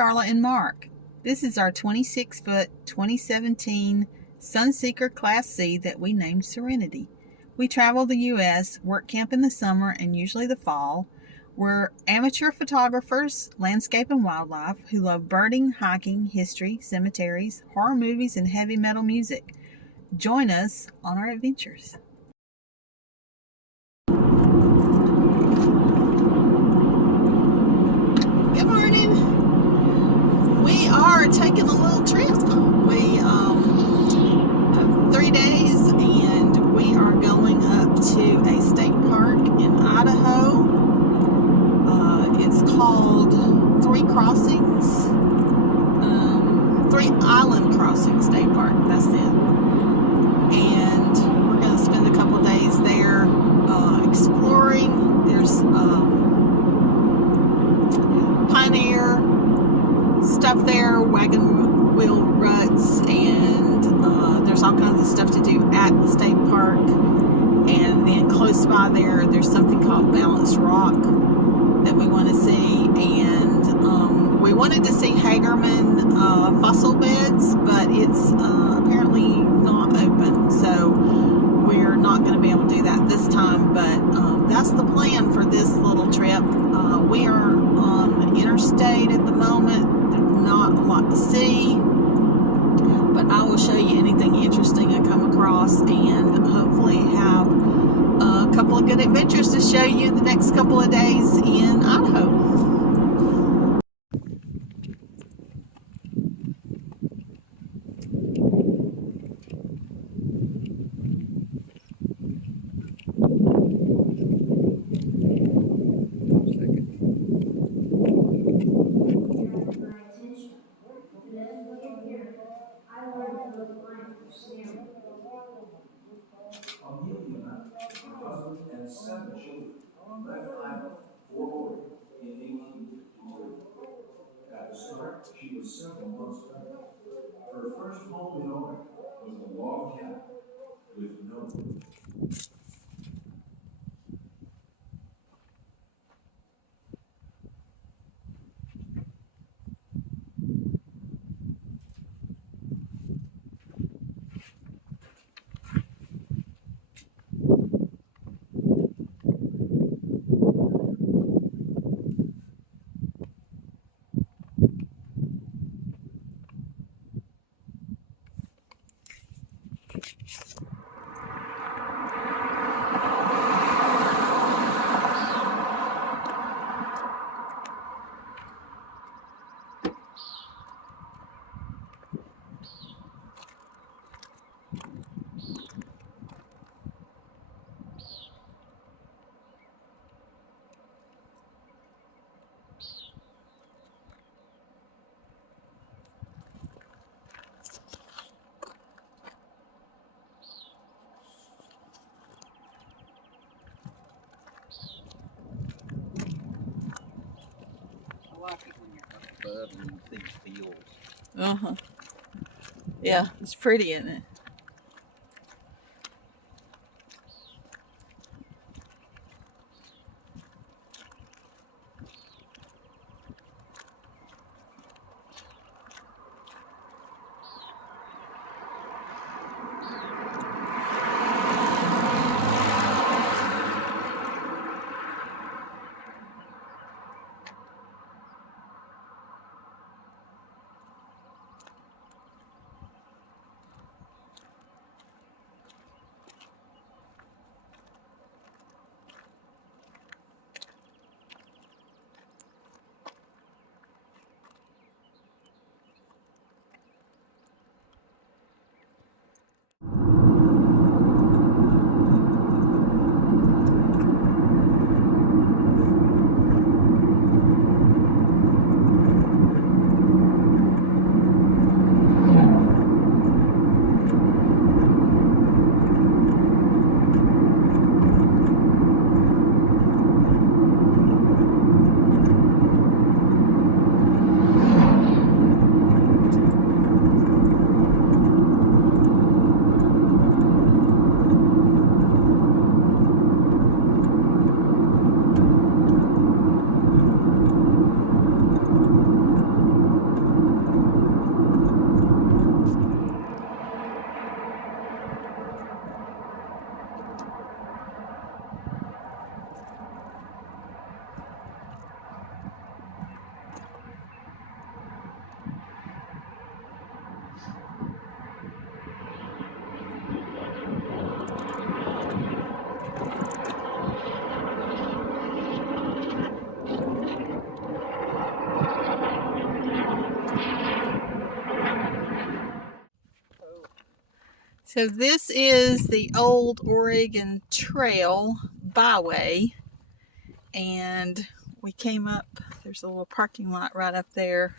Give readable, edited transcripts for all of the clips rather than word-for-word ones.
Darla and Mark. This is our 26-foot 2017 Sunseeker Class C that we named Serenity. We travel the U.S., work camp in the summer and usually the fall. We're amateur photographers, landscape and wildlife, who love birding, hiking, history, cemeteries, horror movies, and heavy metal music. Join us on our adventures. Good morning. We are taking a little trip. We have 3 days and we are going up to a state park in Idaho. It's called Three Island Crossings State Park. That's it. And we're going to spend a couple days there exploring. There's pioneer stuff there, wagon wheel ruts, and there's all kinds of stuff to do at the state park. And then close by there's something called Balanced Rock that we want to see. And we wanted to see Hagerman fossil beds, but it's apparently not open, so we're not going to be able to do that this time. But that's the plan for this little trip. We are on the interstate at the moment. There's not a lot to see, but I will show you anything interesting I come across and hopefully have a couple of good adventures to show you the next couple of days in Idaho. Amelia, her husband, and 7 children left Idaho for Oregon in 1852. At the start, she was several months pregnant. Her first home in Oregon was a log cabin with no roof. I like it when you're above and these fields. Yeah, it's pretty, isn't it? So this is the old Oregon Trail byway, and we came up, there's a little parking lot right up there,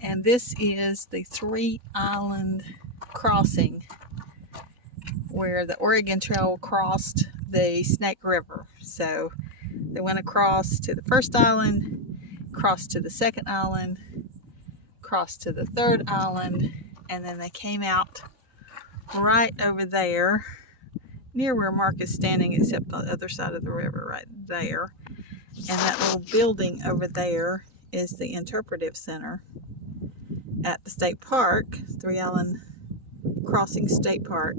and this is the 3-island crossing where the Oregon Trail crossed the Snake River. So they went across to the first island, crossed to the second island, crossed to the third island, and then they came out right over there near where Mark is standing, except on the other side of the river right there. And that little building over there is the interpretive center at the state park, 3-Island Crossing State Park.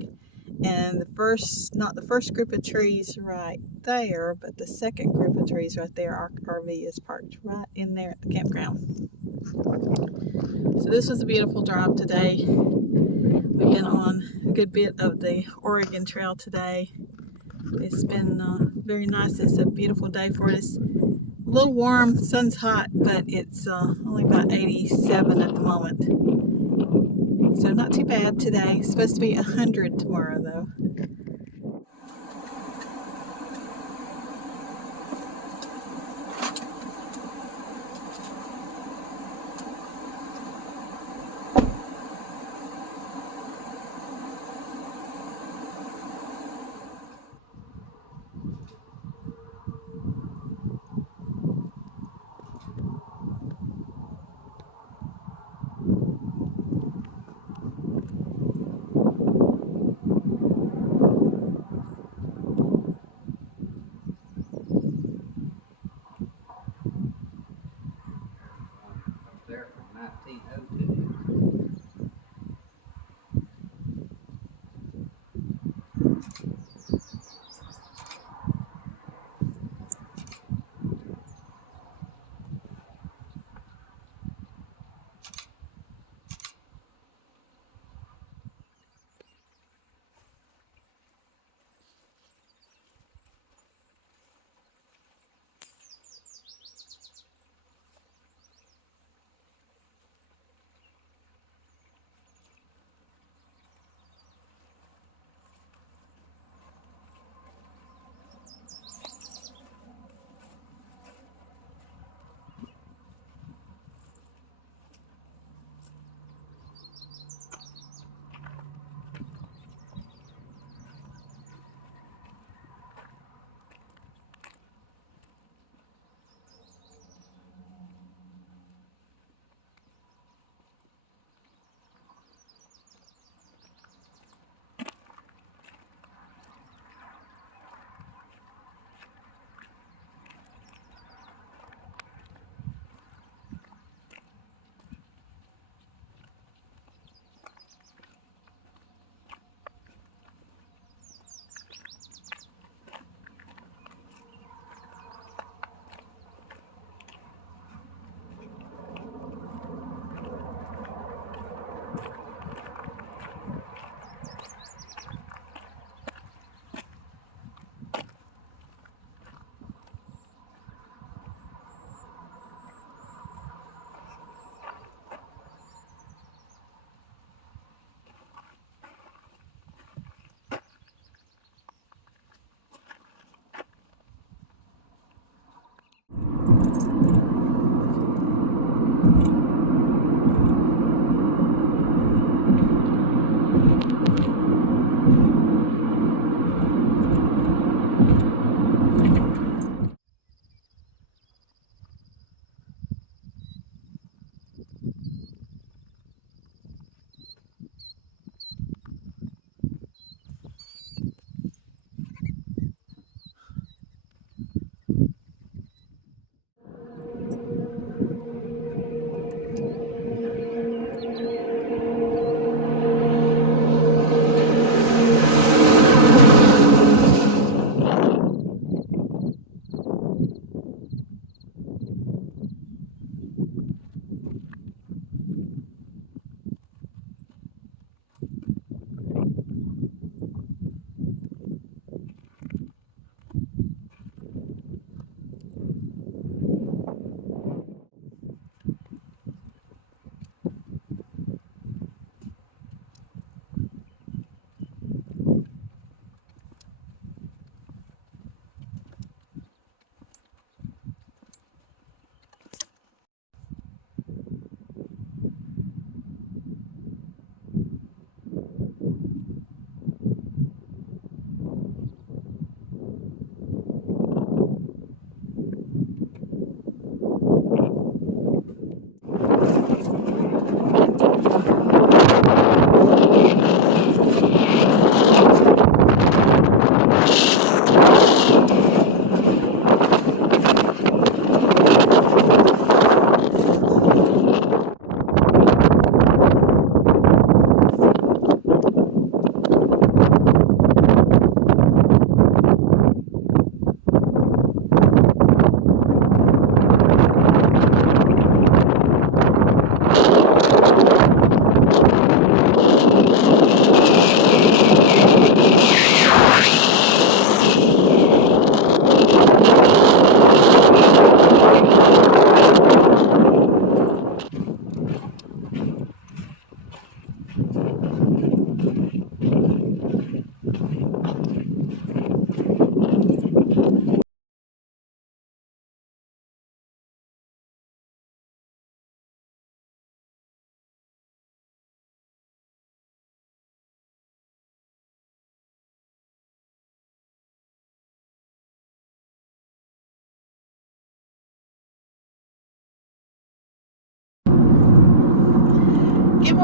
And the first, not the first group of trees right there, but the second group of trees right there, our RV is parked right in there at the campground. So this was a beautiful drive today. We've been on a good bit of the Oregon Trail today. It's been very nice. It's a beautiful day for us. A little warm, sun's hot, but it's only about 87 at the moment. So not too bad today. It's supposed to be 100 tomorrow though.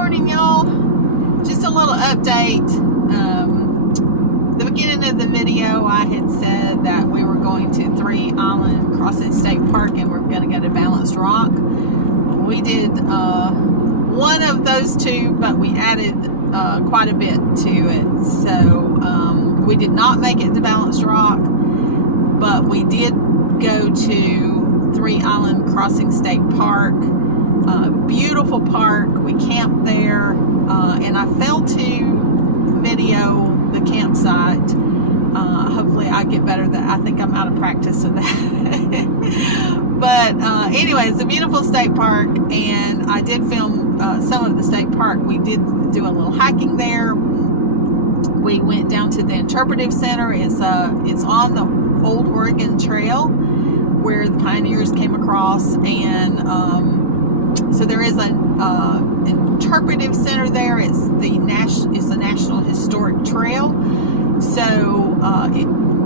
morning, y'all. Just a little update. The beginning of the video, I had said that we were going to 3 Island Crossing State Park and we're going to go to Balanced Rock. We did one of those two, but we added quite a bit to it. So we did not make it to Balanced Rock, but we did go to 3 Island Crossing State Park. Beautiful park. We camped there, and I failed to video the campsite. Hopefully I get better. I think I'm out of practice with that. But anyway, it's a beautiful state park, and I did film some of the state park. We did do a little hiking there. We went down to the Interpretive Center. It's on the Old Oregon Trail where the pioneers came across, and so there is an interpretive center there. It's the National Historic Trail. So,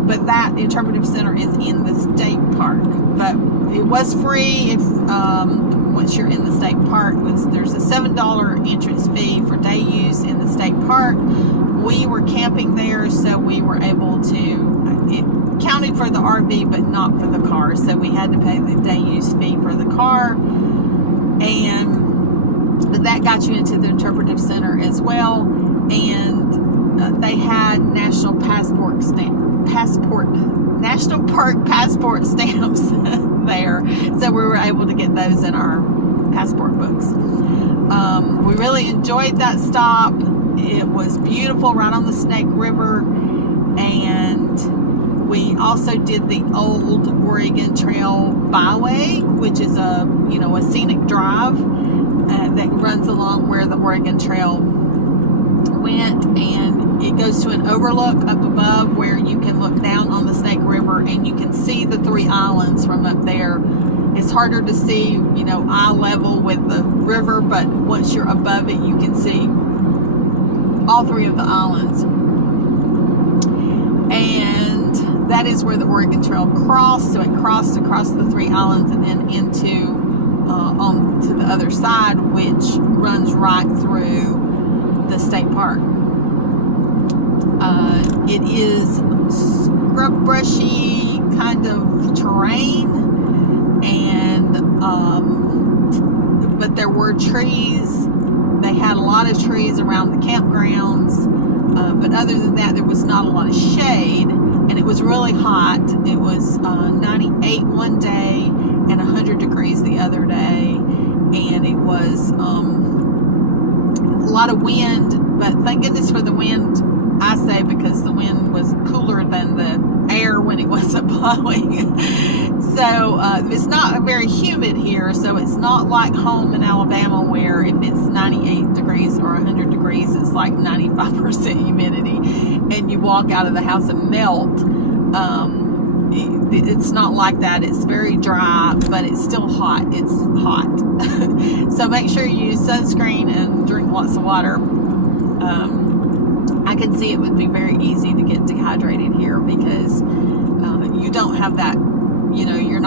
but that interpretive center is in the state park. But it was free if once you're in the state park. There's a $7 entrance fee for day use in the state park. We were camping there, so we were able to. It counted for the RV, but not for the car. So we had to pay the day use fee for the car. But that got you into the interpretive center as well, and they had national park passport stamps there, so we were able to get those in our passport books. We really enjoyed that stop. It was beautiful, right on the Snake River, and we also did the Old Oregon Trail byway, which is a scenic drive that runs along where the Oregon Trail went, and it goes to an overlook up above where you can look down on the Snake River and you can see the 3 islands from up there. It's harder to see, eye level with the river, but once you're above it, you can see all 3 of the islands. And that is where the Oregon Trail crossed. So it crossed across the 3 islands and then into on to the other side, which runs right through the state park. It is scrub brushy kind of terrain, and but there were trees. They had a lot of trees around the campgrounds, but other than that, there was not a lot of shade, and it was really hot. It was 98 one day and 100 degrees the other day, and it was a lot of wind, but thank goodness for the wind, I say, because the wind was cooler than the air when it wasn't blowing. So it's not very humid here, so it's not like home in Alabama where if it's 98 degrees or 100 degrees, it's like 95% humidity, and you walk out of the house and melt. It's not like that. It's very dry, but it's still hot. It's hot. So make sure you use sunscreen and drink lots of water. I can see it would be very easy to get dehydrated here because you don't have that, you're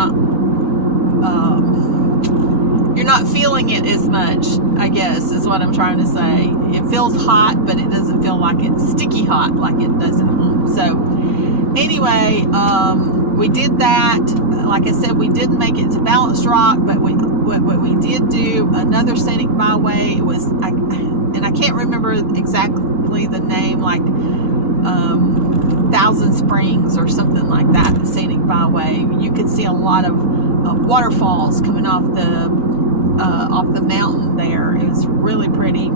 not feeling it as much, I guess, is what I'm trying to say. It feels hot, but it doesn't feel like it's sticky hot like it does at home. So anyway, we did that. Like I said, we didn't make it to Balanced Rock, but what we did do, another scenic byway. It was, and I can't remember exactly the name, like Thousand Springs or something like that, the scenic byway. You could see a lot of waterfalls coming off the mountain there. It was really pretty.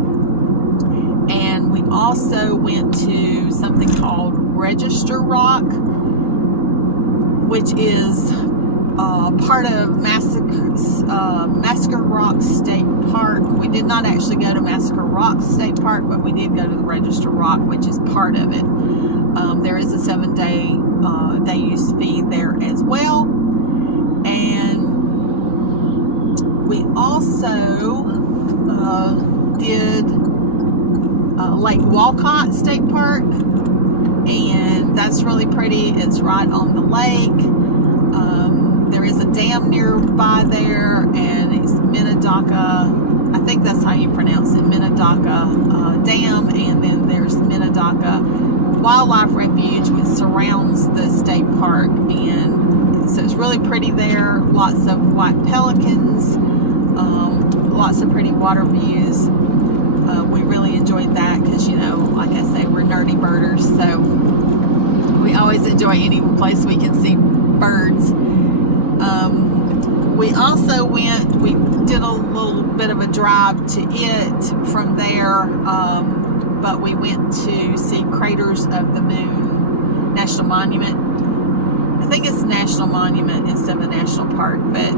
And we also went to something called Register Rock, which is part of Massacre Rock State Park. We did not actually go to Massacre Rock State Park, but we did go to the Register Rock, which is part of it. There is a 7-day day use fee there as well. And we also did Lake Walcott State Park, and that's really pretty. It's right on the lake. There is a dam nearby there, and it's Minnedoka I think that's how you pronounce it, Minnedoka Dam, and then there's Minnedoka Wildlife Refuge, which surrounds the state park, and so it's really pretty there. Lots of white pelicans, lots of pretty water views. We really enjoyed that because, you know, like I say, we're nerdy birders, so we always enjoy any place we can see birds. We also we did a little bit of a drive to it from there, but we went to see Craters of the Moon National Monument. I think it's National Monument instead of a national park, but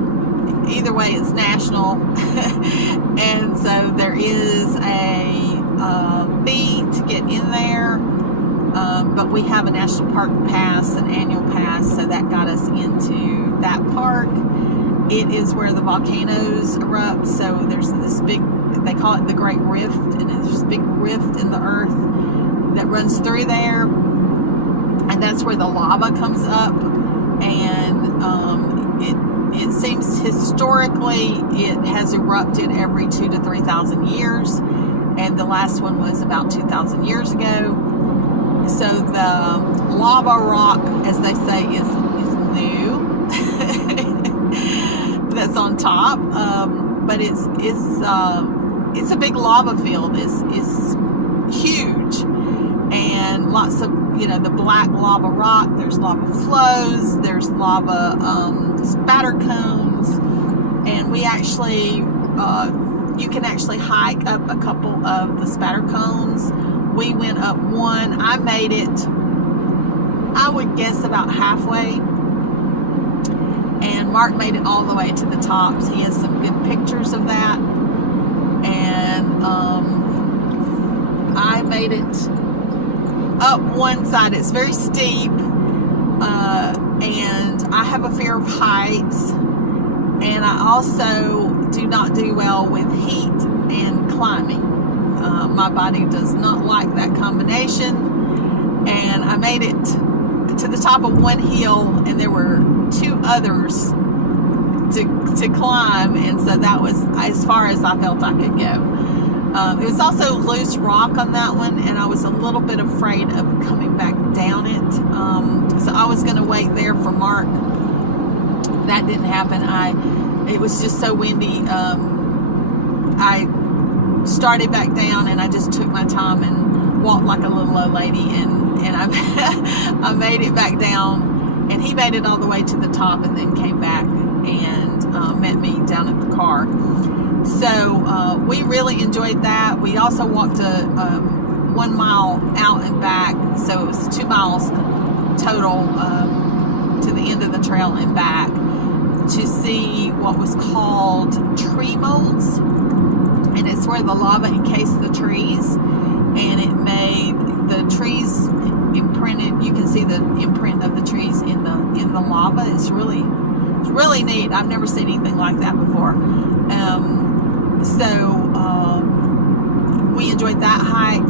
either way, it's national. And so there is a fee to get in there, but we have a national park pass, an annual pass, so that got us into that park. It is where the volcanoes erupt, so there's this big, they call it the Great Rift, and there's this big rift in the earth that runs through there, and that's where the lava comes up. And it seems historically it has erupted every 2,000 to 3,000 years, and the last one was about 2,000 years ago. So the lava rock, as they say, is new. That's on top, but it's a big lava field. It's huge, and lots of, you know, the black lava rock. There's lava flows. There's lava spatter cones, and we actually you can actually hike up a couple of the spatter cones. We went up one. I made it, I would guess, about halfway, and Mark made it all the way to the top. So he has some good pictures of that. And I made it up one side. It's very steep, and I have a fear of heights, and I also do not do well with heat and climbing. My body does not like that combination, and I made it to the top of one hill, and there were two others to climb, and so that was as far as I felt I could go. It was also loose rock on that one, and I was a little bit afraid of coming back down it, so I was going to wait there for Mark. That didn't happen. It was just so windy. I started back down, and I just took my time and walked like a little old lady, and I made it back down, and he made it all the way to the top, and then came back and met me down at the car. So we really enjoyed that. We also walked 1 mile out and back, so it was 2 miles total to the end of the trail and back, to see what was called tree molds, and it's where the lava encased the trees, and it made the trees imprinted. You can see the imprint of the trees in the lava. It's really neat. I've never seen anything like that before. We enjoyed that hike.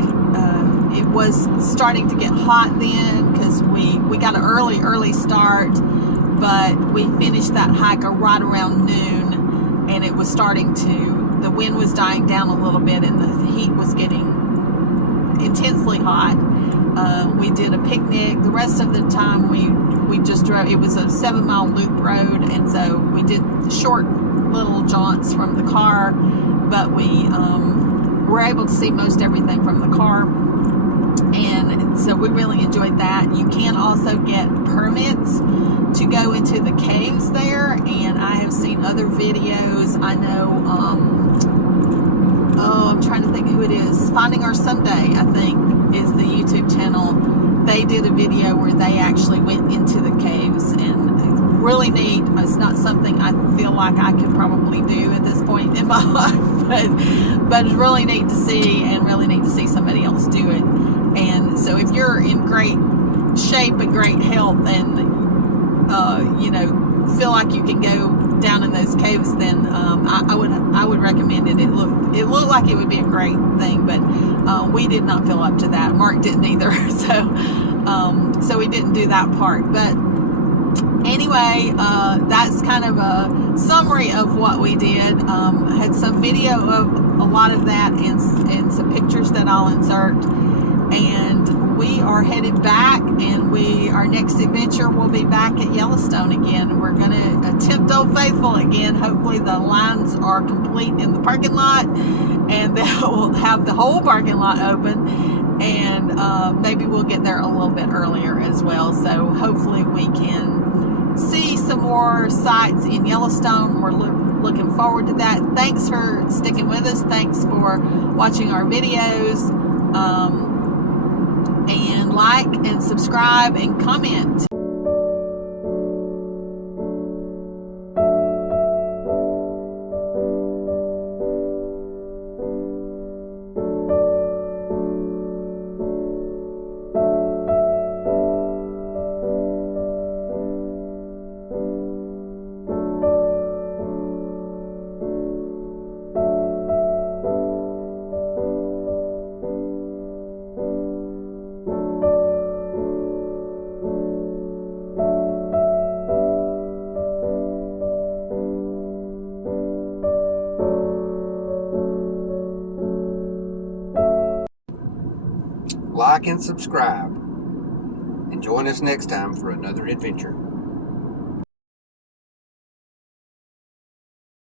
It was starting to get hot then, because we got an early start, but we finished that hike right around noon, and it was starting the wind was dying down a little bit, and the heat was getting intensely hot. We did a picnic. The rest of the time we just drove. It was a 7-mile loop road, and so we did short little jaunts from the car, but we were able to see most everything from the car, and so we really enjoyed that. You can also get permits to go into the caves there, and I have seen other videos. I know, I'm trying to think who it is. Finding Our Someday, I think, is the YouTube channel. They did a video where they actually went into the caves, and really neat. It's not something I feel like I could probably do at this point in my life, but it's really neat to see, and really neat to see somebody else do it. And so if you're in great shape and great health, and feel like you can go down in those caves, then I would recommend it. It looked like it would be a great thing, but we did not feel up to that. Mark didn't either, so we didn't do that part. But anyway. anyway, that's kind of a summary of what we did. Had some video of a lot of that and some pictures that I'll insert. And we are headed back, and our next adventure will be back at Yellowstone again. We're going to attempt Old Faithful again. Hopefully the lines are complete in the parking lot, and they'll have the whole parking lot open, and maybe we'll get there a little bit earlier as well. So hopefully we can see some more sights in Yellowstone. We're looking forward to that. Thanks for sticking with us. Thanks for watching our videos. And like and subscribe and comment. Like and subscribe, and join us next time for another adventure.